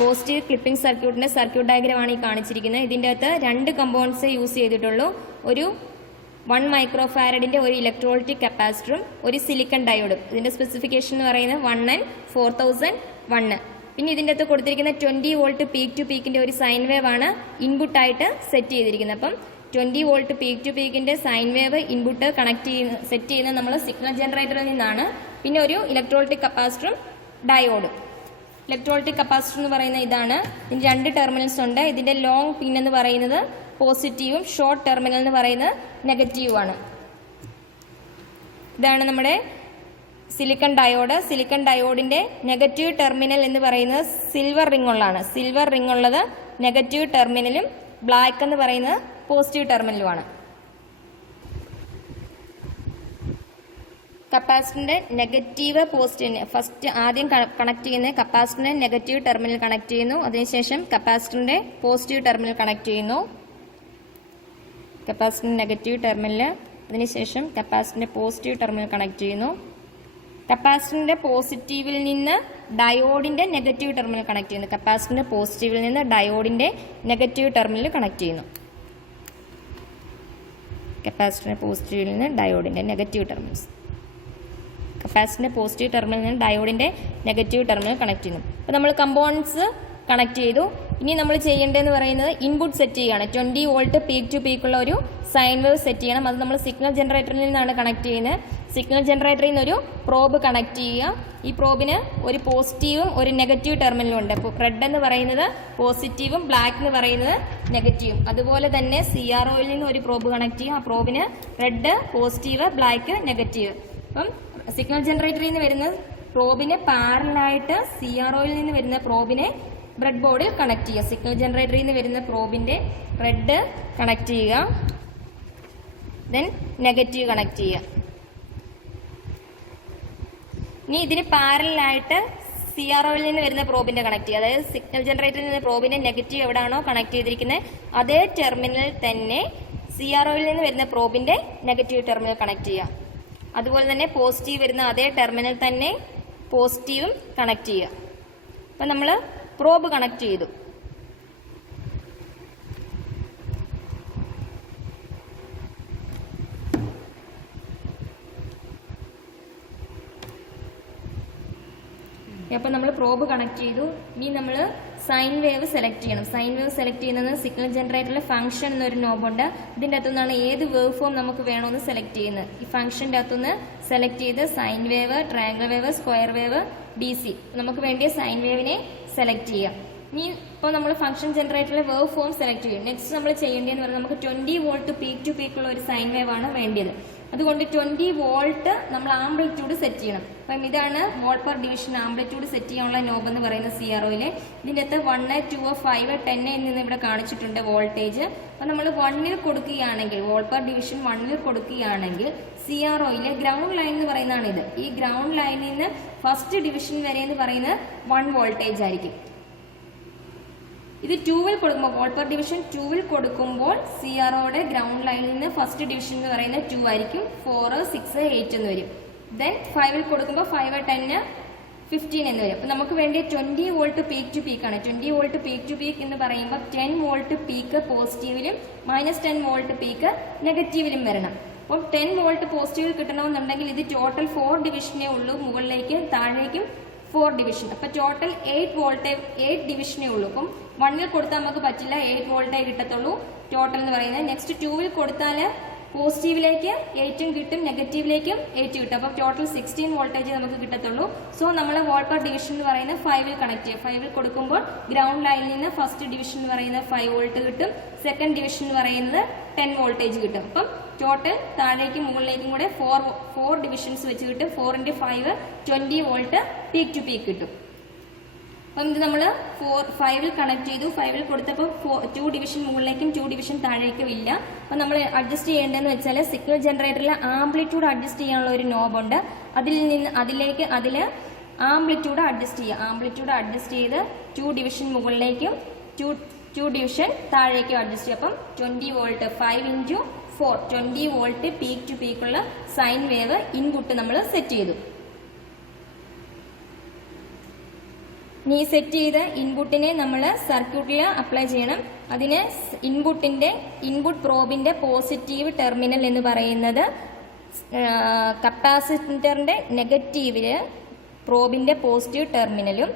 Positive clipping സർക്യൂട്ടിന്റെ circuit ഡയഗ്രമാണ് ഈ കാണിച്ചിരിക്കുന്നത്. ഇതിൻ്റെ അകത്ത് 2 കമ്പോണൻസ് യൂസ് ചെയ്തിട്ടുള്ളൂ. ഒരു 1 മൈക്രോ ഫാരഡിന്റെ ഒരു ഇലക്ട്രോളിറ്റിക് കപ്പാസിറ്ററും ഒരു സിലിക്കൺ ഡയോഡും. ഇതിന്റെ സ്പെസിഫിക്കേഷൻ എന്ന് പറയുന്നത് 1 and 4001. പിന്നെ ഇതിൻ്റെ അകത്ത് കൊടുത്തിരിക്കുന്ന 20 വോൾട്ട് പീക്ക് ടു പീക്കിന്റെ ഒരു സൈൻ വേവ് ആണ് ഇൻപുട്ടായിട്ട് സെറ്റ് ചെയ്തിരിക്കുന്നത്. അപ്പം 20 വോൾട്ട് പീക്ക് ടു പീക്കിന്റെ സൈൻ വേവ് ഇൻപുട്ട് സെറ്റ് ചെയ്യുന്നത് നമ്മൾ സിഗ്നൽ ജനറേറ്ററിൽ നിന്നാണ്. പിന്നെ ഒരു ഇലക്ട്രോളിറ്റിക് കപ്പാസിറ്ററും ഡയോഡും. ഇലക്ട്രോളിറ്റിക് കപ്പാസിറ്റർ എന്ന് പറയുന്നത് ഇതാണ്. ഇതിന് 2 ടെർമിനൽസ് ഉണ്ട്. ഇതിന്റെ ലോങ് പിൻ എന്ന് പറയുന്നത് പോസിറ്റീവും ഷോർട്ട് ടെർമിനൽ എന്ന് പറയുന്നത് നെഗറ്റീവുമാണ്. ഇതാണ് നമ്മുടെ സിലിക്കൺ ഡയോഡ്. സിലിക്കൺ ഡയോഡിന്റെ നെഗറ്റീവ് ടെർമിനൽ എന്ന് പറയുന്നത് സിൽവർ റിംഗ് ഉള്ളതാണ്. സിൽവർ റിംഗ് ഉള്ളത് നെഗറ്റീവ് ടെർമിനലും ബ്ലാക്ക് എന്ന് പറയുന്നത് പോസിറ്റീവ് ടെർമിനലുമാണ്. കപ്പാസിറ്ററിന്റെ നെഗറ്റീവ് പോസിറ്റീവ് ഫസ്റ്റ് ആദ്യം കണക്ട് ചെയ്യുന്നത് കപ്പാസിറ്ററിന്റെ നെഗറ്റീവ് ടെർമിനൽ കണക്ട് ചെയ്യുന്നു. അതിനുശേഷം കപ്പാസിറ്ററിന്റെ പോസിറ്റീവ് ടെർമിനൽ കണക്ട് ചെയ്യുന്നു. കപ്പാസിറ്ററിന്റെ നെഗറ്റീവ് ടെർമിനൽ അതിനുശേഷം കപ്പാസിറ്ററിന്റെ പോസിറ്റീവ് ടെർമിനൽ കണക്ട് ചെയ്യുന്നു. കപ്പാസിറ്ററിന്റെ പോസിറ്റീവിൽ നിന്ന് ഡയോഡിന്റെ നെഗറ്റീവ് ടെർമിനൽ കണക്ട് ചെയ്യുന്നു. കപ്പാസിറ്ററിന്റെ പോസിറ്റീവിൽ നിന്ന് ഡയോഡിന്റെ നെഗറ്റീവ് ടെർമിനൽ കണക്ട് ചെയ്യുന്നു. കപ്പാസിറ്ററിന്റെ പോസിറ്റീവിൽ നിന്ന് ഡയോഡിന്റെ നെഗറ്റീവ് ടെർമിനൽസ്. കപ്പാസിറ്ററിന്റെ പോസിറ്റീവ് ടെർമിനൽ നിന്ന് ഡയോഡിന്റെ നെഗറ്റീവ് ടെർമിനൽ കണക്ട് ചെയ്യുന്നു. അപ്പോൾ നമ്മൾ കമ്പോണൻസ് കണക്ട് ചെയ്തു. ഇനി നമ്മൾ ചെയ്യേണ്ടതെന്ന് പറയുന്നത് ഇൻപുട്ട് സെറ്റ് ചെയ്യുകയാണ്. 20 വോൾട്ട് പീക്ക് ടു പീക്കുള്ള ഒരു സൈൻ വേവ് സെറ്റ് ചെയ്യണം. അത് നമ്മൾ സിഗ്നൽ ജനറേറ്ററിൽ നിന്നാണ് കണക്ട് ചെയ്യുന്നത്. സിഗ്നൽ ജനറേറ്ററിൽ നിന്ന് ഒരു പ്രോബ് കണക്ട് ചെയ്യുക. ഈ പ്രോബിന് ഒരു പോസിറ്റീവും ഒരു നെഗറ്റീവ് ടെർമിനലും ഉണ്ട്. അപ്പോൾ റെഡ് എന്ന് പറയുന്നത് പോസിറ്റീവും ബ്ലാക്ക് എന്ന് പറയുന്നത് നെഗറ്റീവും. അതുപോലെ തന്നെ CROയിൽ നിന്ന് ഒരു പ്രോബ് കണക്ട് ചെയ്യും. ആ പ്രോബിന് റെഡ് പോസിറ്റീവ് ബ്ലാക്ക് നെഗറ്റീവ്. അപ്പം സിഗ്നൽ ജനറേറ്ററിൽ നിന്ന് വരുന്ന പ്രോബിനെ പാരലായിട്ട് CROയിൽ നിന്ന് വരുന്ന പ്രോബിനെ ബ്രെഡ് ബോർഡിൽ കണക്ട് ചെയ്യുക. സിഗ്നൽ ജനറേറ്ററിൽ നിന്ന് വരുന്ന പ്രോബിന്റെ റെഡ് കണക്ട് ചെയ്യുക, ദെൻ നെഗറ്റീവ് കണക്ട് ചെയ്യുക. ഇനി ഇതിന് പാരലായിട്ട് CROയിൽ നിന്ന് വരുന്ന പ്രോബിന്റെ കണക്ട് ചെയ്യുക. അതായത് സിഗ്നൽ ജനറേറ്ററിൽ നിന്ന് പ്രോബിന്റെ നെഗറ്റീവ് എവിടെയാണോ കണക്ട് ചെയ്തിരിക്കുന്നത് അതേ ടെർമിനൽ തന്നെ CROയിൽ നിന്ന് വരുന്ന പ്രോബിന്റെ നെഗറ്റീവ് ടെർമിനൽ കണക്ട് ചെയ്യുക. അതുപോലെ തന്നെ പോസിറ്റീവ് വരുന്ന അതേ ടെർമിനൽ തന്നെ പോസിറ്റീവും കണക്ട് ചെയ്യുക. അപ്പം നമ്മൾ പ്രോബ് കണക്ട് ചെയ്തു. അപ്പം നമ്മൾ പ്രോബ് കണക്ട് ചെയ്തു. ഇനി നമ്മൾ സൈൻ വേവ് സെലക്ട് ചെയ്യണം. സൈൻ വേവ് സെലക്ട് ചെയ്യുന്നത് സിഗ്നൽ ജനറേറ്ററിലെ ഫംഗ്ഷൻ എന്നൊരു നോബുണ്ട്. ഇതിൻ്റെ അകത്തുനിന്നാണ് ഏത് വേവ് ഫോം നമുക്ക് വേണമെന്ന് സെലക്ട് ചെയ്യുന്നത്. ഈ ഫംഗ്ഷൻ്റെ അകത്തുനിന്ന് സെലക്ട് ചെയ്ത് sine wave, triangle wave, square wave, DC നമുക്ക് വേണ്ടിയ സൈൻ വേവിനെ സെലക്ട് ചെയ്യാം. ഇനി ഇപ്പോൾ നമ്മൾ ഫംഗ്ഷൻ ജനറേറ്ററിലെ വേവ് ഫോം സെലക്ട് ചെയ്യും. നെക്സ്റ്റ് നമ്മൾ ചെയ്യേണ്ടതെന്ന് പറഞ്ഞാൽ നമുക്ക് 20 വോൾട്ട് പീക്ക് ടു പീക്കുള്ള ഒരു സൈൻ വേവ് ആണ് വേണ്ടത്. അതുകൊണ്ട് 20 വോൾട്ട് നമ്മൾ ആംപ്ലിറ്റ്യൂഡ് സെറ്റ് ചെയ്യണം. അപ്പം ഇതാണ് volt per division amplitude set ചെയ്യാനുള്ള നോബ് എന്ന് പറയുന്നത് CROയിൽ. ഇതിൻ്റെ അകത്ത് 1, 2, 5, 10 എന്നിന്ന് ഇവിടെ കാണിച്ചിട്ടുണ്ട് വോൾട്ടേജ്. അപ്പം നമ്മൾ 1ൽ കൊടുക്കുകയാണെങ്കിൽ വോൾട്ട് പെർ ഡിവിഷൻ 1ൽ കൊടുക്കുകയാണെങ്കിൽ CROയിലെ ഗ്രൗണ്ട് ലൈൻ എന്ന് പറയുന്നതാണ് ഇത്. ഈ ഗ്രൗണ്ട് ലൈനിൽ നിന്ന് ഫസ്റ്റ് ഡിവിഷൻ വരെ എന്ന് പറയുന്നത് 1 വോൾട്ടേജ് ആയിരിക്കും. ഇത് 2ൽ കൊടുക്കുമ്പോൾ വോൾട്ട് പെർ ഡിവിഷൻ 2ൽ കൊടുക്കുമ്പോൾ CROയുടെ ഗ്രൗണ്ട് ലൈനിൽ നിന്ന് ഫസ്റ്റ് ഡിവിഷൻ എന്ന് പറയുന്നത് 2 ആയിരിക്കും. 4, 6, 8 എന്ന് വരും. ദെൻ 5ൽ കൊടുക്കുമ്പോൾ 5, 10, 15 എന്ന് വരും. അപ്പം നമുക്ക് വേണ്ടി 20 വോൾട്ട് പീക്ക് ടു പീക്ക് ആണ്. 20 വോൾട്ട് പീക്ക് ടു പീക്ക് എന്ന് പറയുമ്പോൾ 10 വോൾട്ട് പീക്ക് പോസിറ്റീവിലും -10 വോൾട്ട് പീക്ക് നെഗറ്റീവിലും വരണം. അപ്പം 10 വോൾട്ട് പോസിറ്റീവിൽ കിട്ടണമെന്നുണ്ടെങ്കിൽ ഇത് ടോട്ടൽ 4 ഡിവിഷനേ ഉള്ളൂ. മുകളിലേക്കും താഴേക്കും 4 ഡിവിഷൻ. അപ്പം ടോട്ടൽ 8 ഡിവിഷനേ ഉള്ളൂ. അപ്പം 1ൽ കൊടുത്താൽ നമുക്ക് പറ്റില്ല, 8 വോൾട്ടേ കിട്ടത്തുള്ളൂ ടോട്ടൽ എന്ന് പറയുന്നത്. നെക്സ്റ്റ് 2ൽ കൊടുത്താൽ പോസിറ്റീവിലേക്ക് 8ഉം കിട്ടും, നെഗറ്റീവിലേക്കും 8 കിട്ടും. അപ്പം ടോട്ടൽ 16 വോൾട്ടേജ് നമുക്ക് കിട്ടത്തുള്ളൂ. സോ നമ്മൾ വോൾട്ട് പെർ ഡിവിഷൻ എന്ന് പറയുന്നത് 5ൽ കണക്ട് ചെയ്യും. 5ൽ കൊടുക്കുമ്പോൾ ഗ്രൗണ്ട് ലൈനിൽ നിന്ന് ഫസ്റ്റ് ഡിവിഷൻ എന്ന് പറയുന്നത് 5 വോൾട്ട് കിട്ടും, സെക്കൻഡ് ഡിവിഷൻ എന്ന് പറയുന്നത് 10 വോൾട്ടേജ് കിട്ടും. അപ്പം ടോട്ടൽ താഴേക്കും മുകളിലേക്കും കൂടെ 4 ഡിവിഷൻസ് വെച്ച് കിട്ടും. 4 × 5 20 വോൾട്ട് പീക്ക് ടു പീക്ക് കിട്ടും. അപ്പം ഇത് നമ്മൾ 5ൽ കണക്ട് ചെയ്തു. 5ൽ കൊടുത്തപ്പോൾ 2 ഡിവിഷൻ മുകളിലേക്കും 2 ഡിവിഷൻ താഴേക്കും ഇല്ല. അപ്പം നമ്മൾ അഡ്ജസ്റ്റ് ചെയ്യേണ്ടതെന്ന് വെച്ചാൽ സിഗ്നൽ ജനറേറ്ററിൽ ആംപ്ലിറ്റ്യൂഡ് അഡ്ജസ്റ്റ് ചെയ്യാനുള്ള ഒരു നോബുണ്ട്. അതിൽ ആംപ്ലിറ്റ്യൂഡ് അഡ്ജസ്റ്റ് ചെയ്യുക. ആംപ്ലിറ്റ്യൂഡ് അഡ്ജസ്റ്റ് ചെയ്ത് 2 ഡിവിഷൻ മുകളിലേക്കും 2 ഡിവിഷൻ താഴേക്കും അഡ്ജസ്റ്റ് ചെയ്യുക. അപ്പം 20 വോൾട്ട് 5 × 4 20 വോൾട്ട് പീക്ക് ടു പീക്കുള്ള സൈൻ വേവ് ഇൻപുട്ട് നമ്മൾ സെറ്റ് ചെയ്തു. ഇനി ഈ സെറ്റ് ചെയ്ത ഇൻപുട്ടിനെ നമ്മൾ സർക്യൂട്ടിൽ അപ്ലൈ ചെയ്യണം. അതിന് ഇൻപുട്ട് പ്രോബിന്റെ പോസിറ്റീവ് ടെർമിനൽ എന്ന് പറയുന്നത് കപ്പാസിറ്ററിന്റെ നെഗറ്റീവില് പ്രോബിന്റെ പോസിറ്റീവ് ടെർമിനലും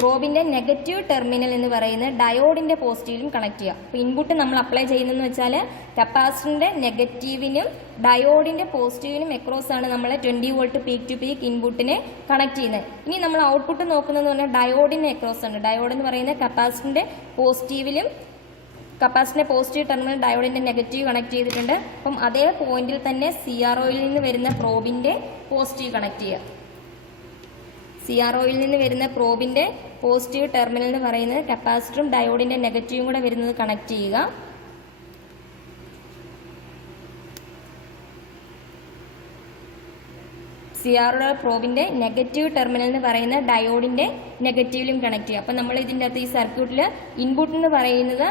പ്രോബിന്റെ നെഗറ്റീവ് ടെർമിനൽ എന്ന് പറയുന്നത് ഡയോഡിന്റെ പോസിറ്റീവിലും കണക്ട് ചെയ്യുക. അപ്പോൾ ഇൻപുട്ട് നമ്മൾ അപ്ലൈ ചെയ്യുന്നതെന്ന് വെച്ചാൽ കപ്പാസിറ്ററിന്റെ നെഗറ്റീവിനും ഡയോഡിന്റെ പോസിറ്റീവിനും അക്രോസ് ആണ് നമ്മൾ 20 വോൾട്ട് പീക്ക് ടു പീക്ക് ഇൻപുട്ടിനെ കണക്ട് ചെയ്യുന്നത്. ഇനി നമ്മൾ ഔട്ട്പുട്ട് നോക്കുന്നതെന്ന് പറഞ്ഞാൽ ഡയോഡിന് അക്രോസ് ആണ്. ഡയോഡ് എന്ന് പറയുന്നത് കപ്പാസിറ്ററിന്റെ പോസിറ്റീവ് ടെർമിനൽ ഡയോഡിന്റെ നെഗറ്റീവ് കണക്ട് ചെയ്തിട്ടുണ്ട്. അപ്പം അതേ പോയിന്റിൽ തന്നെ CROയിൽ നിന്ന് വരുന്ന പ്രോബിന്റെ പോസിറ്റീവ് കണക്ട് ചെയ്യുക. CROയിൽ നിന്ന് വരുന്ന പ്രോബിന്റെ പോസിറ്റീവ് ടെർമിനൽ എന്ന് പറയുന്നത് കപ്പാസിറ്ററും ഡയോഡിന്റെ നെഗറ്റീവും കൂടെ വരുന്നത് കണക്ട് ചെയ്യുക. CRO പ്രോബിന്റെ നെഗറ്റീവ് ടെർമിനൽ എന്ന് പറയുന്ന ഡയോഡിന്റെ നെഗറ്റീവിലും കണക്ട് ചെയ്യുക. അപ്പം നമ്മൾ ഇതിൻ്റെ അകത്ത് ഈ സർക്യൂട്ടിൽ ഇൻപുട്ട് എന്ന് പറയുന്നത്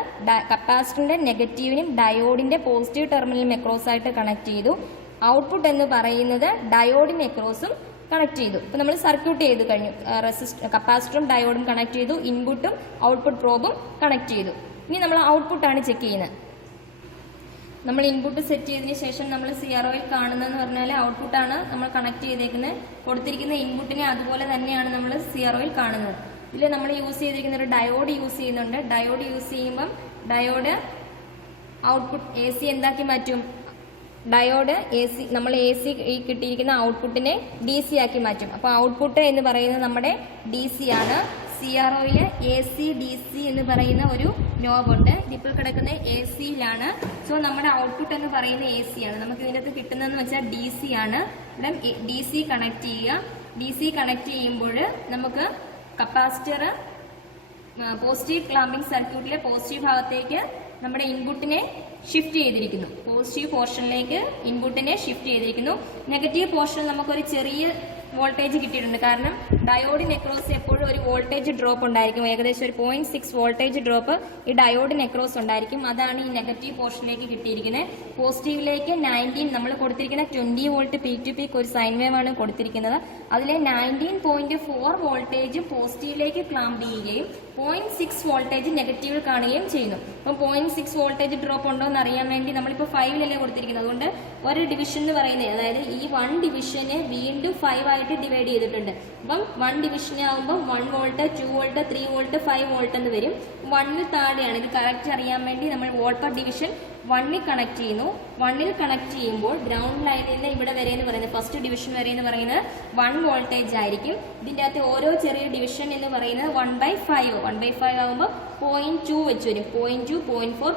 കപ്പാസിറ്ററിന്റെ നെഗറ്റീവിനും ഡയോഡിന്റെ പോസിറ്റീവ് ടെർമിനലും അക്രോസ് ആയിട്ട് കണക്ട് ചെയ്തു. ഔട്ട്പുട്ട് എന്ന് പറയുന്നത് ഡയോഡിന് അക്രോസും കണക്ട് ചെയ്തു. ഇപ്പം നമ്മൾ സർക്യൂട്ട് ചെയ്ത് കഴിഞ്ഞു. കപ്പാസിറ്ററും ഡയോഡും കണക്ട് ചെയ്തു, ഇൻപുട്ടും ഔട്ട്പുട്ട് പ്രോബും കണക്ട് ചെയ്തു. ഇനി നമ്മൾ ഔട്ട്പുട്ടാണ് ചെക്ക് ചെയ്യുന്നത്. നമ്മൾ ഇൻപുട്ട് സെറ്റ് ചെയ്തതിന് ശേഷം നമ്മൾ CROയിൽ കാണുന്നതെന്ന് പറഞ്ഞാൽ ഔട്ട്പുട്ടാണ് നമ്മൾ കണക്ട് ചെയ്തേക്കുന്നത്. കൊടുത്തിരിക്കുന്ന ഇൻപുട്ടിനെ അതുപോലെ തന്നെയാണ് നമ്മൾ CROയിൽ കാണുന്നത്. ഇതിൽ നമ്മൾ യൂസ് ചെയ്തിരിക്കുന്ന ഒരു ഡയോഡ് യൂസ് ചെയ്യുന്നുണ്ട്. ഡയോഡ് യൂസ് ചെയ്യുമ്പം ഡയോഡ് ഔട്ട്പുട്ട് AC എന്താക്കി മാറ്റും? ഡയോഡ് നമ്മൾ AC ഈ കിട്ടിയിരിക്കുന്ന ഔട്ട്പുട്ടിനെ DC ആക്കി മാറ്റും. അപ്പോൾ ഔട്ട്പുട്ട് എന്ന് പറയുന്നത് നമ്മുടെ DC ആണ്. CROയിൽ AC DC എന്ന് പറയുന്ന ഒരു നോബുണ്ട്. ഇതിപ്പോൾ കിടക്കുന്ന AC-യിലാണ്. സോ നമ്മുടെ ഔട്ട്പുട്ട് എന്ന് പറയുന്നത് AC ആണ്. നമുക്ക് ഇതിനകത്ത് കിട്ടുന്നതെന്ന് വെച്ചാൽ DC ആണ്. ഇവിടെ DC കണക്ട് ചെയ്യുക. DC കണക്ട് ചെയ്യുമ്പോൾ നമുക്ക് കപ്പാസിറ്റർ പോസിറ്റീവ് ക്ലാമ്പിംഗ് സർക്യൂട്ടിലെ പോസിറ്റീവ് ഭാഗത്തേക്ക് നമ്മുടെ ഇൻപുട്ടിനെ ഷിഫ്റ്റ് ചെയ്തിരിക്കുന്നു. പോസിറ്റീവ് പോർഷനിലേക്ക് ഇൻപുട്ടിനെ ഷിഫ്റ്റ് ചെയ്തിരിക്കുന്നു. നെഗറ്റീവ് പോർഷനിൽ നമുക്കൊരു ചെറിയ വോൾട്ടേജ് കിട്ടിയിട്ടുണ്ട്. കാരണം ഡയോഡിന് അക്രോസ് എപ്പോഴും ഒരു വോൾട്ടേജ് ഡ്രോപ്പ് ഉണ്ടായിരിക്കും. ഏകദേശം ഒരു 0.6 വോൾട്ടേജ് ഡ്രോപ്പ് ഈ ഡയോഡിന് അക്രോസ് ഉണ്ടായിരിക്കും. അതാണ് ഈ നെഗറ്റീവ് പോർഷനിലേക്ക് കിട്ടിയിരിക്കുന്നത്. പോസിറ്റീവിലേക്ക് 19 നമ്മൾ കൊടുത്തിരിക്കുന്ന 20 വോൾട്ട് പീക്ക് ടു പീക്ക് ഒരു സൈൻ വേവ് ആണ് കൊടുത്തിരിക്കുന്നത്. അതിലെ 19.4 വോൾട്ടേജ് പോസിറ്റീവിലേക്ക് ക്ലാമ്പ് ചെയ്യുകയും 0.6 വോൾട്ടേജ് നെഗറ്റീവിൽ കാണുകയും ചെയ്യുന്നു. അപ്പം 0.6 വോൾട്ടേജ് ഡ്രോപ്പ് ഉണ്ടോ എന്ന് അറിയാൻ വേണ്ടി നമ്മളിപ്പോൾ 5-ലല്ലേ കൊടുത്തിരിക്കുന്നത്. അതുകൊണ്ട് ഒരു ഡിവിഷൻ എന്ന് പറയുന്നത്, അതായത് ഈ 1 ഡിവിഷനെ വീണ്ടും 5 ആയിട്ട് ഡിവൈഡ് ചെയ്തിട്ടുണ്ട്. അപ്പം 1 ഡിവിഷൻ ആകുമ്പോൾ 1 വോൾട്ട് 2 വോൾട്ട് 3 വോൾട്ട് 5 വോൾട്ട് എന്ന് വരും. 1-ൽ താഴെയാണ്. ഇത് കറക്റ്റ് അറിയാൻ വേണ്ടി നമ്മൾ വോൾട്ട് പെർ ഡിവിഷൻ 1-ൽ കണക്ട് ചെയ്യുന്നു. 1-ൽ കണക്ട് ചെയ്യുമ്പോൾ ഗ്രൗണ്ട് ലൈനിൽ നിന്ന് ഇവിടെ വരെ എന്ന് പറയുന്നത് ഫസ്റ്റ് ഡിവിഷൻ വരെ എന്ന് പറയുന്നത് 1 വോൾട്ടേജ് ആയിരിക്കും. ഇതിൻ്റെ അകത്ത് ഓരോ ചെറിയ ഡിവിഷൻ എന്ന് പറയുന്നത് 1/5 1/5 ആകുമ്പോൾ 0.2 വെച്ച് വരും. 0.2 0.4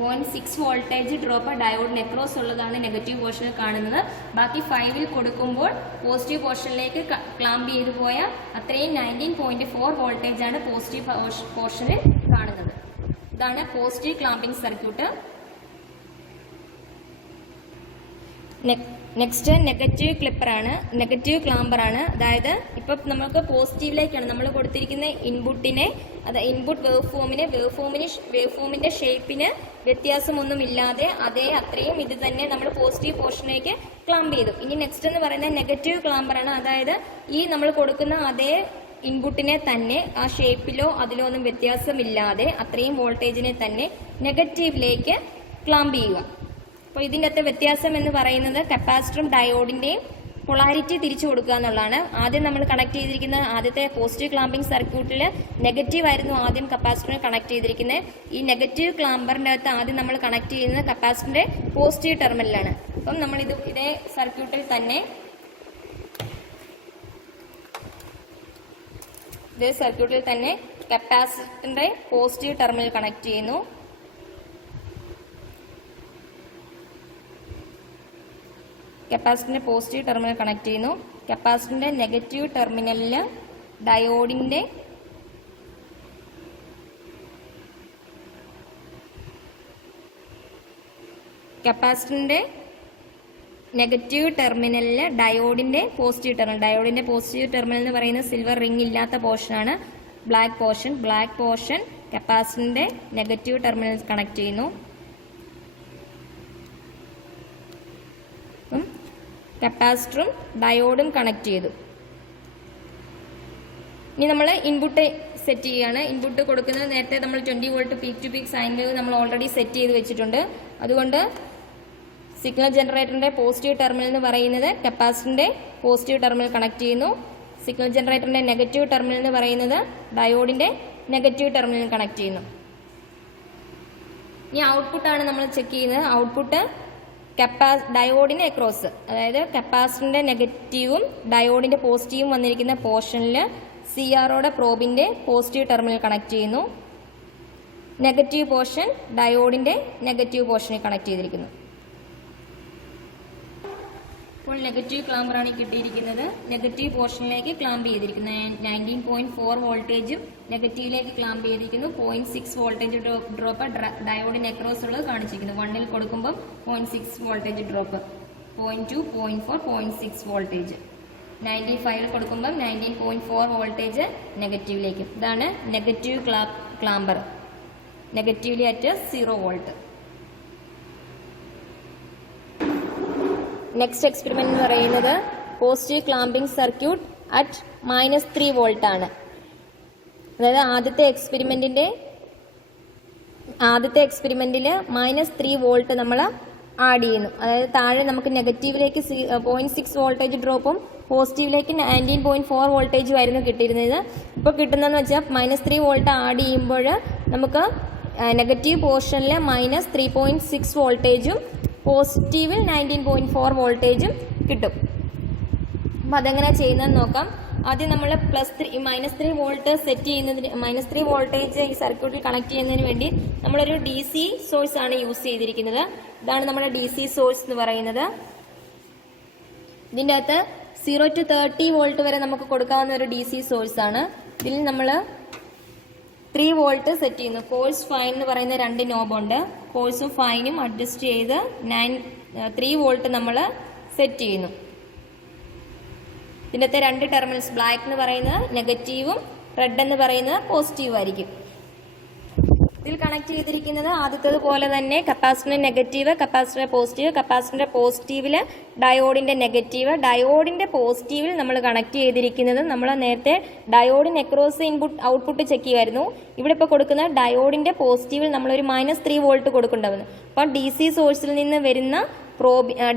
0.6 വോൾട്ടേജ് ഡ്രോപ്പ് ഡയോഡിന് അക്രോസ് ഉള്ളതാണ് നെഗറ്റീവ് പോർഷനിൽ കാണുന്നത്. ബാക്കി 5-ൽ കൊടുക്കുമ്പോൾ പോസിറ്റീവ് പോർഷനിലേക്ക് ക്ലാമ്പ് ചെയ്തു പോയ അത്രയും 19.4 വോൾട്ടേജ് ആണ് പോസിറ്റീവ് പോർഷനിൽ കാണുന്നത്. ഇതാണ് positive clamping circuit. Next negative ക്ലാമ്പറാണ്. അതായത് ഇപ്പം നമുക്ക് പോസിറ്റീവിലേക്കാണ് നമ്മൾ കൊടുത്തിരിക്കുന്ന ഇൻപുട്ടിനെ, അത് ഇൻപുട്ട് വേവ് ഫോമിന്റെ ഷേപ്പിന് വ്യത്യാസമൊന്നുമില്ലാതെ അത്രയും ഇത് തന്നെ നമ്മൾ പോസിറ്റീവ് പോർഷനിലേക്ക് ക്ലാമ്പ് ചെയ്തു. ഇനി നെക്സ്റ്റ് എന്ന് പറയുന്നത് നെഗറ്റീവ് ക്ലാമ്പറാണ്. അതായത് ഈ നമ്മൾ കൊടുക്കുന്ന അതേ ഇൻപുട്ടിനെ തന്നെ ആ ഷേപ്പിലോ അതിലോ ഒന്നും വ്യത്യാസമില്ലാതെ അത്രയും വോൾട്ടേജിനെ തന്നെ നെഗറ്റീവിലേക്ക് ക്ലാമ്പ് ചെയ്യുക. അപ്പോൾ ഇതിൻ്റെ അകത്തെ വ്യത്യാസം എന്ന് പറയുന്നത് കപ്പാസിറ്ററും ഡയോഡിൻ്റെയും പൊളാരിറ്റി തിരിച്ചു കൊടുക്കുക എന്നുള്ളതാണ്. ആദ്യം നമ്മൾ കണക്ട് ചെയ്തിരിക്കുന്ന ആദ്യത്തെ പോസിറ്റീവ് ക്ലാമ്പിംഗ് സർക്യൂട്ടിൽ നെഗറ്റീവ് ആയിരുന്നു ആദ്യം കപ്പാസിറ്ററിനെ കണക്ട് ചെയ്തിരിക്കുന്നത്. ഈ നെഗറ്റീവ് ക്ലാമ്പറിൻ്റെ അകത്ത് ആദ്യം നമ്മൾ കണക്ട് ചെയ്യുന്നത് കപ്പാസിറ്ററിൻ്റെ പോസിറ്റീവ് ടെർമിനലാണ്. അപ്പം നമ്മൾ ഇതേ സർക്യൂട്ടിൽ തന്നെ കപ്പാസിറ്ററിന്റെ പോസിറ്റീവ് ടെർമിനൽ കണക്ട് ചെയ്യുന്നു. കപ്പാസിറ്ററിന്റെ നെഗറ്റീവ് ടെർമിനലിൽ ഡയോഡിന്റെ പോസിറ്റീവ് ടെർമിനൽ എന്ന് പറയുന്നത് സിൽവർ റിംഗ് ഇല്ലാത്ത പോർഷനാണ്. ബ്ലാക്ക് പോർഷൻ കപ്പാസിറ്ററിന്റെ നെഗറ്റീവ് ടെർമിനൽ കണക്ട് ചെയ്യുന്നു. കപ്പാസിറ്ററും ഡയോഡും കണക്ട് ചെയ്തു. ഇനി നമ്മൾ ഇൻപുട്ട് സെറ്റ് ചെയ്യുകയാണ്. ഇൻപുട്ട് കൊടുക്കുന്നത് നേരത്തെ നമ്മൾ 20 volt peak to peak sine wave നമ്മൾ ഓൾറെഡി സെറ്റ് ചെയ്ത് വെച്ചിട്ടുണ്ട്. അതുകൊണ്ട് സിഗ്നൽ ജനറേറ്ററിന്റെ പോസിറ്റീവ് ടെർമിനൽ എന്ന് പറയുന്നത് കപ്പാസിറ്ററിന്റെ പോസിറ്റീവ് ടെർമിനൽ കണക്ട് ചെയ്യുന്നു. സിഗ്നൽ ജനറേറ്ററിന്റെ നെഗറ്റീവ് ടെർമിനൽ എന്ന് പറയുന്നത് ഡയോഡിന്റെ നെഗറ്റീവ് ടെർമിനൽ കണക്ട് ചെയ്യുന്നു. ഇനി ഔട്ട്പുട്ടാണ് നമ്മൾ ചെക്ക് ചെയ്യുന്നത്. ഔട്ട്പുട്ട് ഡയോഡിന് അക്രോസ്, അതായത് കപ്പാസിറ്ററിന്റെ നെഗറ്റീവും ഡയോഡിന്റെ പോസിറ്റീവും വന്നിരിക്കുന്ന പോർഷനിൽ CROയുടെ പ്രോബിന്റെ പോസിറ്റീവ് ടെർമിനൽ കണക്ട് ചെയ്യുന്നു. നെഗറ്റീവ് പോർഷൻ ഡയോഡിന്റെ നെഗറ്റീവ് പോർഷനിൽ കണക്ട് ചെയ്തിരിക്കുന്നു. ഇപ്പോൾ നെഗറ്റീവ് ക്ലാമ്പറാണ് കിട്ടിയിരിക്കുന്നത്. നെഗറ്റീവ് പോർഷനിലേക്ക് ക്ലാമ്പ് ചെയ്തിരിക്കുന്നു. 19.4 വോൾട്ടേജും നെഗറ്റീവിലേക്ക് ക്ലാമ്പ് ചെയ്തിരിക്കുന്നു. 0.6 വോൾട്ടേജ് ഡ്രോപ്പ് ഡയോഡിന് അക്രോസ് ഉള്ളത് കാണിച്ചിരിക്കുന്നു. 1ൽ കൊടുക്കുമ്പോൾ 0.6 വോൾട്ടേജ് ഡ്രോപ്പ്, 0.2, 0.4, 0.6 വോൾട്ടേജ്. 95 കൊടുക്കുമ്പോൾ 19.4 വോൾട്ടേജ് നെഗറ്റീവിലേക്ക്. ഇതാണ് negative clamper, negatively at 0 volt. Next experiment എന്ന് പറയുന്നത് positive clamping circuit at -3 volt ആണ്. അതായത് ആദ്യത്തെ എക്സ്പെരിമെന്റിൽ -3 വോൾട്ട് നമ്മൾ ആഡ് ചെയ്യുന്നു. അതായത് താഴെ നമുക്ക് നെഗറ്റീവിലേക്ക് 0.6 വോൾട്ടേജ് ഡ്രോപ്പും പോസിറ്റീവിലേക്ക് 19.4 വോൾട്ടേജും ആയിരുന്നു കിട്ടിയിരുന്നത്. ഇപ്പോൾ കിട്ടുന്നതെന്ന് വെച്ചാൽ -3 വോൾട്ട് ആഡ് ചെയ്യുമ്പോൾ നമുക്ക് നെഗറ്റീവ് പോർഷനിൽ -3.6 വോൾട്ടേജും പോസിറ്റീവിൽ 19.4 വോൾട്ടേജും കിട്ടും. അപ്പം അതെങ്ങനെ ചെയ്യുന്നതെന്ന് നോക്കാം. ആദ്യം നമ്മൾ -3 വോൾട്ട് സെറ്റ് ചെയ്യുന്നതിന്, -3 വോൾട്ടേജ് ഈ സർക്യൂട്ടിൽ കണക്ട് ചെയ്യുന്നതിന് വേണ്ടി നമ്മളൊരു DC സോഴ്സ് ആണ് യൂസ് ചെയ്തിരിക്കുന്നത്. ഇതാണ് നമ്മുടെ DC സോഴ്സ് എന്ന് പറയുന്നത്. ഇതിൻ്റെ അകത്ത് 0 to 30 വോൾട്ട് വരെ നമുക്ക് കൊടുക്കാവുന്ന ഒരു DC സോഴ്സ് ആണ്. ഇതിൽ നമ്മൾ 3 വോൾട്ട് സെറ്റ് ചെയ്യുന്നു. കോഴ്സ് ഫൈൻ എന്ന് പറയുന്ന 2 നോബുണ്ട്. കോഴ്സും ഫൈനും അഡ്ജസ്റ്റ് ചെയ്ത് 3 വോൾട്ട് നമ്മൾ സെറ്റ് ചെയ്യുന്നു. ഇതിനകത്തെ 2 ടെർമിനൽസ്, ബ്ലാക്ക് എന്ന് പറയുന്നത് നെഗറ്റീവും റെഡ് എന്ന് പറയുന്നത് പോസിറ്റീവും ആയിരിക്കും. ഇതിൽ കണക്ട് ചെയ്തിരിക്കുന്നത് ആദ്യത്തേത് പോലെ തന്നെ capacitor negative, capacitor positive, capacitor പോസിറ്റീവിൽ ഡയോഡിന്റെ നെഗറ്റീവ്, ഡയോഡിന്റെ പോസിറ്റീവിൽ നമ്മൾ കണക്ട് ചെയ്തിരിക്കുന്നത് നമ്മൾ നേരത്തെ ഡയോഡിന് അക്രോസ് ഇൻപുട്ട് ഔട്ട്പുട്ട് ചെക്ക് ചെയ്യുമായിരുന്നു. ഇവിടെ ഇപ്പോൾ കൊടുക്കുന്ന ഡയോഡിന്റെ പോസിറ്റീവിൽ നമ്മളൊരു -3 വോൾട്ട് കൊടുക്കേണ്ടത്. അപ്പം DC സോഴ്സിൽ നിന്ന് വരുന്ന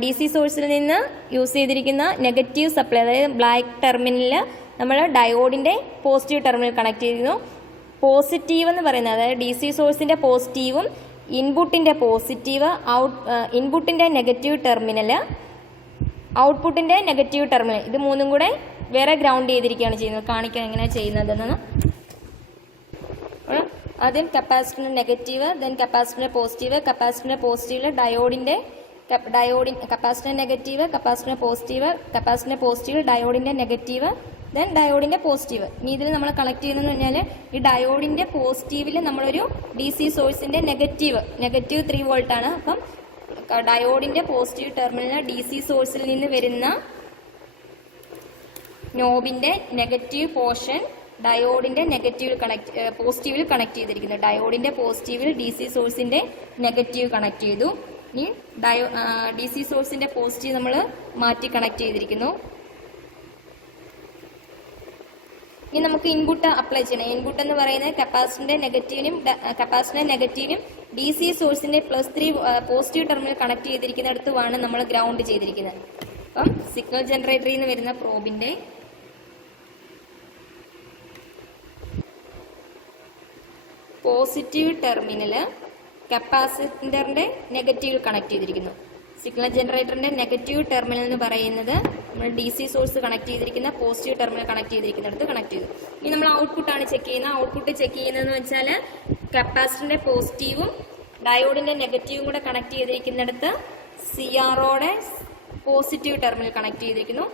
DC സോഴ്സിൽ നിന്ന് യൂസ് ചെയ്തിരിക്കുന്ന നെഗറ്റീവ് സപ്ലൈ, അതായത് ബ്ലാക്ക് ടെർമിനലിൽ നമ്മൾ ഡയോഡിന്റെ പോസിറ്റീവ് ടെർമിനൽ കണക്ട് ചെയ്തിരുന്നു. പോസിറ്റീവ് എന്ന് പറയുന്നത്, അതായത് DC സോഴ്സിന്റെ പോസിറ്റീവും ഇൻപുട്ടിന്റെ പോസിറ്റീവ്, ഇൻപുട്ടിന്റെ നെഗറ്റീവ് ടെർമിനൽ, ഔട്ട്പുട്ടിന്റെ നെഗറ്റീവ് ടെർമിനൽ, ഇത് മൂന്നും കൂടെ വേറെ ഗ്രൗണ്ട് ചെയ്തിരിക്കുകയാണ് ചെയ്യുന്നത്. കാണിക്കാൻ എങ്ങനെയാണ് ചെയ്യുന്നതെന്ന്. ആദ്യം കപ്പാസിറ്ററിന്റെ നെഗറ്റീവ്, ദെൻ കപ്പാസിറ്ററിന്റെ പോസിറ്റീവ്, കപ്പാസിറ്ററിന്റെ പോസിറ്റീവിൽ കപ്പാസിറ്ററിന്റെ നെഗറ്റീവ്, കപ്പാസിറ്ററിന്റെ പോസിറ്റീവ്, ഡയോഡിന്റെ നെഗറ്റീവ്, ദെൻ ഡയോഡിന്റെ പോസിറ്റീവ്. ഇനി ഇതിൽ നമ്മൾ കളക്ട് ചെയ്യുന്നതെന്ന് പറഞ്ഞാൽ ഈ ഡയോഡിന്റെ പോസിറ്റീവിൽ നമ്മളൊരു DC സോഴ്സിന്റെ നെഗറ്റീവ് 3 വോൾട്ട് ആണ്. അപ്പം ഡയോഡിന്റെ പോസിറ്റീവ് ടെർമിനൽ DC സോഴ്സിൽ നിന്ന് വരുന്ന നോബിന്റെ നെഗറ്റീവ് പോർഷൻ ഡയോഡിന്റെ പോസിറ്റീവിൽ കണക്ട് ചെയ്തിരിക്കുന്നു. ഡയോഡിന്റെ പോസിറ്റീവിൽ DC സോഴ്സിന്റെ നെഗറ്റീവ് കണക്ട് ചെയ്തു. ഇനി DC സോഴ്സിന്റെ പോസിറ്റീവ് നമ്മൾ മാറ്റി കണക്ട് ചെയ്തിരിക്കുന്നു. ഇനി നമുക്ക് ഇൻപുട്ട് അപ്ലൈ ചെയ്യണം. ഇൻപുട്ട് എന്ന് പറയുന്നത് കപ്പാസിറ്ററിന്റെ നെഗറ്റീവിനും DC സോഴ്സിന്റെ +3 പോസിറ്റീവ് ടെർമിനൽ കണക്ട് ചെയ്തിരിക്കുന്നിടത്തുമാണ് നമ്മൾ ഗ്രൗണ്ട് ചെയ്തിരിക്കുന്നത്. അപ്പം സിഗ്നൽ ജനറേറ്ററിൽ നിന്ന് വരുന്ന പ്രോബിന്റെ പോസിറ്റീവ് ടെർമിനൽ കപ്പാസിറ്ററിന്റെ നെഗറ്റീവ് കണക്ട് ചെയ്തിരിക്കുന്നു. സിഗ്നൽ ജനറേറ്ററിന്റെ നെഗറ്റീവ് ടെർമിനൽ എന്ന് പറയുന്നത് നമ്മൾ DC സോഴ്സ് കണക്ട് ചെയ്തിരിക്കുന്ന പോസിറ്റീവ് ടെർമിനൽ കണക്ട് ചെയ്തിരിക്കുന്നിടത്ത് കണക്ട് ചെയ്തു. ഇനി നമ്മൾ ഔട്ട്പുട്ടാണ് ചെക്ക് ചെയ്യുന്നത്. ഔട്ട്പുട്ട് ചെക്ക് ചെയ്യുന്നതെന്ന് വെച്ചാൽ കപ്പാസിറ്ററിന്റെ പോസിറ്റീവും ഡയോഡിന്റെ നെഗറ്റീവും കൂടെ കണക്ട് ചെയ്തിരിക്കുന്നിടത്ത് CROയുടെ പോസിറ്റീവ് ടെർമിനൽ കണക്ട് ചെയ്തിരിക്കുന്നു.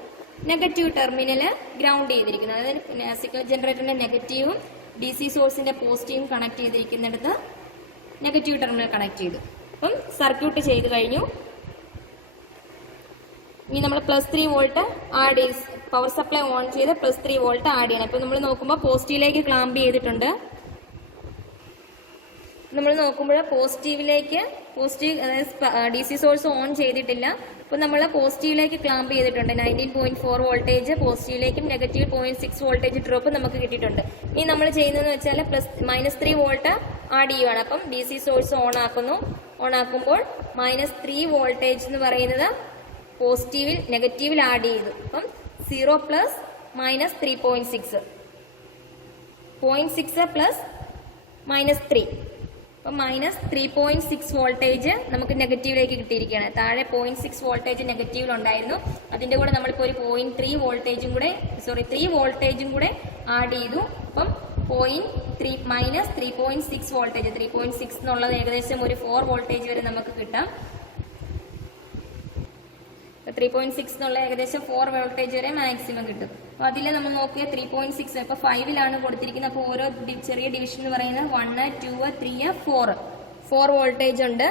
നെഗറ്റീവ് ടെർമിനൽ ഗ്രൗണ്ട് ചെയ്തിരിക്കുന്നു. അതായത് സിഗ്നൽ ജനറേറ്ററിന്റെ നെഗറ്റീവും DC സോഴ്സിന്റെ പോസിറ്റീവും കണക്ട് ചെയ്തിരിക്കുന്നിടത്ത് നെഗറ്റീവ് ടെർമിനൽ കണക്ട് ചെയ്തു. അപ്പം സർക്യൂട്ട് ചെയ്ത് കഴിഞ്ഞു. ഇനി നമ്മൾ +3 വോൾട്ട് ആഡ് ചെയ്ത് പവർ സപ്ലൈ ഓൺ ചെയ്ത് +3 വോൾട്ട് ആഡ് ചെയ്യണം. ഇപ്പം നമ്മൾ നോക്കുമ്പോൾ പോസിറ്റീവിലേക്ക് ക്ലാമ്പ് ചെയ്തിട്ടുണ്ട്. നമ്മൾ നോക്കുമ്പോൾ പോസിറ്റീവ് അതായത് DC സോഴ്സ് ഓൺ ചെയ്തിട്ടില്ല. അപ്പോൾ നമ്മൾ പോസിറ്റീവിലേക്ക് ക്ലാമ്പ് ചെയ്തിട്ടുണ്ട്. 19.4 വോൾട്ടേജ് പോസിറ്റീവിലേക്കും നെഗറ്റീവ് 0.6 വോൾട്ടേജ് ഡ്രോപ്പ് നമുക്ക് കിട്ടിയിട്ടുണ്ട്. ഇനി നമ്മൾ ചെയ്യുന്നതെന്ന് വെച്ചാൽ -3 വോൾട്ട് ആഡ് ചെയ്യുവാണ്. അപ്പം DC സോഴ്സ് ഓൺ ആക്കുമ്പോൾ -3 വോൾട്ടേജ് എന്ന് പറയുന്നത് നെഗറ്റീവിൽ ആഡ് ചെയ്തു. അപ്പം 0 പ്ലസ് -3.6 0.6 പ്ലസ് -3 അപ്പം -3.6 വോൾട്ടേജ് നമുക്ക് നെഗറ്റീവിലേക്ക് കിട്ടിയിരിക്കുകയാണ്. താഴെ 0.6 വോൾട്ടേജ് നെഗറ്റീവിലുണ്ടായിരുന്നു. അതിന്റെ കൂടെ നമ്മളിപ്പോൾ ഒരു 3 വോൾട്ടേജും കൂടെ ആഡ് ചെയ്തു. അപ്പം -3.6 വോൾട്ടേജ് 3.6 എന്നുള്ളത് ഏകദേശം ഒരു 4 വോൾട്ടേജ് വരെ നമുക്ക് കിട്ടാം. 3.6 എന്നുള്ള ഏകദേശം 4 വോൾട്ടേജ് വരെ മാക്സിമം കിട്ടും. അപ്പൊ അതിൽ നമ്മൾ നോക്കിയ 3.6 ഇപ്പൊ 5ലാണ് കൊടുത്തിരിക്കുന്നത്. അപ്പോൾ ഓരോ ചെറിയ ഡിവിഷൻ എന്ന് പറയുന്നത് 1, 2, 3, 4 വോൾട്ടേജ് ഉണ്ട്.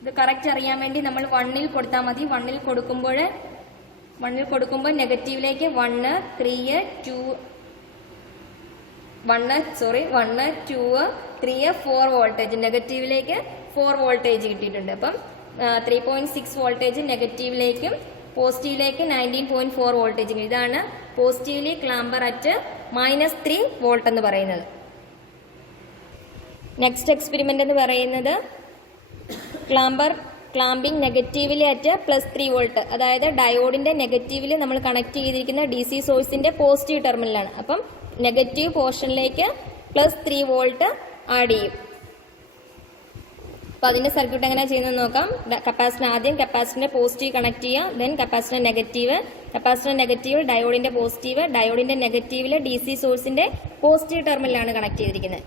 ഇത് കറക്റ്റ് അറിയാൻ വേണ്ടി നമ്മൾ 1ൽ കൊടുത്താൽ മതി. 1ൽ കൊടുക്കുമ്പോൾ നെഗറ്റീവിലേക്ക് 1, 2, 3, 4 വോൾട്ടേജ് നെഗറ്റീവിലേക്ക് 4 വോൾട്ടേജ് കിട്ടിയിട്ടുണ്ട്. അപ്പം 3.6 വോൾട്ടേജ് നെഗറ്റീവിലേക്കും പോസിറ്റീവിലേക്ക് 19.4 വോൾട്ടേജ്. ഇതാണ് പോസിറ്റീവ്ലി ക്ലാമ്പർ അറ്റ് -3 വോൾട്ട് എന്ന് പറയുന്നത്. നെക്സ്റ്റ് എക്സ്പെരിമെന്റ് എന്ന് പറയുന്നത് ക്ലാമ്പിംഗ് നെഗറ്റീവിലി അറ്റ് +3 വോൾട്ട്. അതായത് ഡയോഡിന്റെ നെഗറ്റീവിൽ നമ്മൾ കണക്ട് ചെയ്തിരിക്കുന്ന DC സോഴ്സിന്റെ പോസിറ്റീവ് ടെർമിനലാണ്. അപ്പം നെഗറ്റീവ് പോർഷനിലേക്ക് +3 വോൾട്ട് ആഡ് ചെയ്യും. അപ്പോൾ അതിന്റെ സർക്യൂട്ട് എങ്ങനെ ചെയ്യുന്നത് നോക്കാം. ആദ്യം കപ്പാസിറ്ററിന്റെ പോസിറ്റീവ് കണക്ട് ചെയ്യുക, ദെൻ കപ്പാസിറ്റർ നെഗറ്റീവ് ഡയോഡിന്റെ പോസിറ്റീവ്, ഡയോഡിന്റെ നെഗറ്റീവില് DC സോഴ്സിന്റെ പോസിറ്റീവ് ടെർമിനലാണ് കണക്ട് ചെയ്തിരിക്കുന്നത്.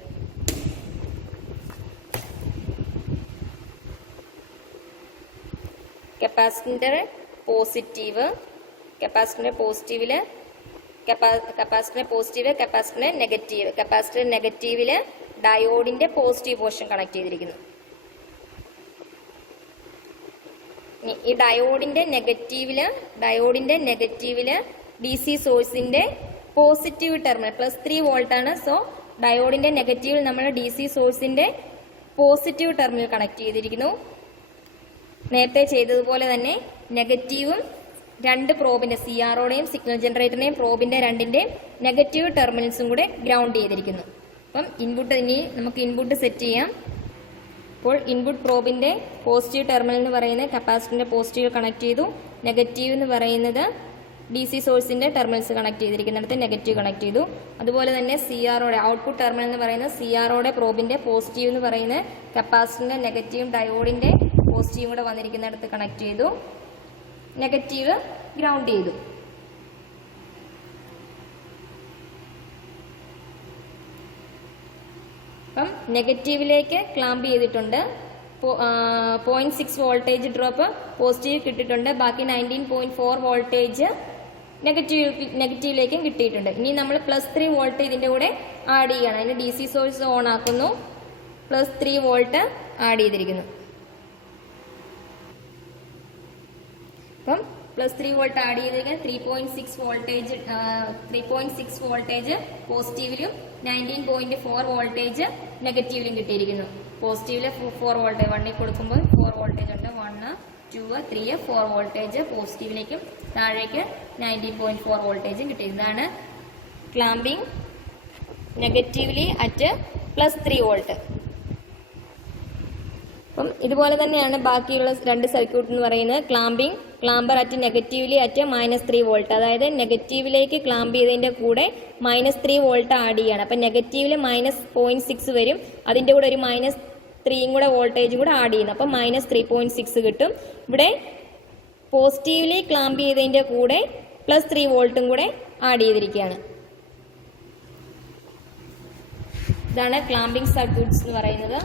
കപ്പാസിറ്ററിന്റെ നെഗറ്റീവില് ഡയോഡിന്റെ പോസിറ്റീവ് പോർഷൻ കണക്ട് ചെയ്തിരിക്കുന്നു. ഈ ഡയോഡിന്റെ നെഗറ്റീവില് DC സോഴ്സിന്റെ പോസിറ്റീവ് ടെർമിനൽ +3 വോൾട്ട് ആണ്. സോ ഡയോഡിന്റെ നെഗറ്റീവിൽ നമ്മൾ DC സോഴ്സിന്റെ പോസിറ്റീവ് ടെർമിനൽ കണക്ട് ചെയ്തിരിക്കുന്നു. നേരത്തെ ചെയ്തതുപോലെ തന്നെ നെഗറ്റീവും 2 പ്രോബിന്റെ CROയുടെയും സിഗ്നൽ ജനറേറ്ററിന്റെയും പ്രോബിന്റെ 2ന്റെയും നെഗറ്റീവ് ടെർമിനൽസും കൂടെ ഗ്രൗണ്ട് ചെയ്തിരിക്കുന്നു. അപ്പം നമുക്ക് ഇൻപുട്ട് സെറ്റ് ചെയ്യാം. അപ്പോൾ ഇൻപുട്ട് പ്രോബിന്റെ പോസിറ്റീവ് ടെർമിനൽ എന്ന് പറയുന്നത് കപ്പാസിറ്ററിന്റെ പോസിറ്റീവ് കണക്ട് ചെയ്തു. നെഗറ്റീവ് എന്ന് പറയുന്നത് DC സോഴ്സിന്റെ ടെർമിനൽസ് കണക്ട് ചെയ്തിരിക്കുന്നിടത്ത് നെഗറ്റീവ് കണക്ട് ചെയ്തു. അതുപോലെ തന്നെ CROയുടെ ഔട്ട്പുട്ട് ടെർമിനൽ എന്ന് പറയുന്നത് CROയുടെ പ്രോബിന്റെ പോസിറ്റീവ് എന്ന് പറയുന്നത് കപ്പാസിറ്ററിന്റെ നെഗറ്റീവും ഡയോഡിന്റെ പോസിറ്റീവും കൂടെ വന്നിരിക്കുന്നിടത്ത് കണക്ട് ചെയ്തു. നെഗറ്റീവ് ഗ്രൗണ്ട് ചെയ്തു. അപ്പം നെഗറ്റീവിലേക്ക് ക്ലാമ്പ് ചെയ്തിട്ടുണ്ട്. 0.6 വോൾട്ടേജ് ഡ്രോപ്പ് പോസിറ്റീവ് കിട്ടിയിട്ടുണ്ട്. ബാക്കി 19.4 വോൾട്ടേജ് നെഗറ്റീവിലേക്കും കിട്ടിയിട്ടുണ്ട്. ഇനി നമ്മൾ +3 വോൾട്ട് ഇതിന്റെ കൂടെ ആഡ് ചെയ്യണം. അതിന് DC സോഴ്സ് ഓൺ ആക്കുന്നു. +3 വോൾട്ട് ആഡ് ചെയ്തിരിക്കുന്നു. അപ്പം +3 വോൾട്ട് ആഡ് ചെയ്തിരിക്കുന്നത് 3.6 വോൾട്ടേജ് പോസിറ്റീവിലും 19.4 വോൾട്ടേജ് നെഗറ്റീവിലും കിട്ടിയിരിക്കുന്നു. പോസിറ്റീവില് 4 വോൾട്ടേജ് 1ൽ കൊടുക്കുമ്പോൾ 4 വോൾട്ടേജ് ഉണ്ട്. 1, 2, 3, 4 വോൾട്ടേജ് പോസിറ്റീവിലേക്കും താഴേക്ക് 19.4 വോൾട്ടേജും കിട്ടിയിരുന്നതാണ് ക്ലാമ്പിംഗ് നെഗറ്റീവ്ലി അറ്റ് +3 വോൾട്ട്. അപ്പം ഇതുപോലെ തന്നെയാണ് ബാക്കിയുള്ള 2 സർക്യൂട്ട് എന്ന് പറയുന്നത്. Clamper at negatively at -3 volt. അതായത് നെഗറ്റീവിലേക്ക് ക്ലാമ്പ് ചെയ്തതിന്റെ കൂടെ -3 വോൾട്ട് ആഡ് ചെയ്യാണ്. അപ്പം നെഗറ്റീവില് -0.6 വരും. അതിന്റെ കൂടെ ഒരു -3 കൂടെ വോൾട്ടേജും കൂടെ ആഡ് ചെയ്യുന്നു. അപ്പം -3.6 കിട്ടും. ഇവിടെ പോസിറ്റീവിലി ക്ലാമ്പ് ചെയ്തതിന്റെ കൂടെ +3 വോൾട്ടും കൂടെ ആഡ് ചെയ്തിരിക്കുകയാണ്. ഇതാണ് ക്ലാമ്പിംഗ് സർക്യൂട്ട്സ് എന്ന് പറയുന്നത്.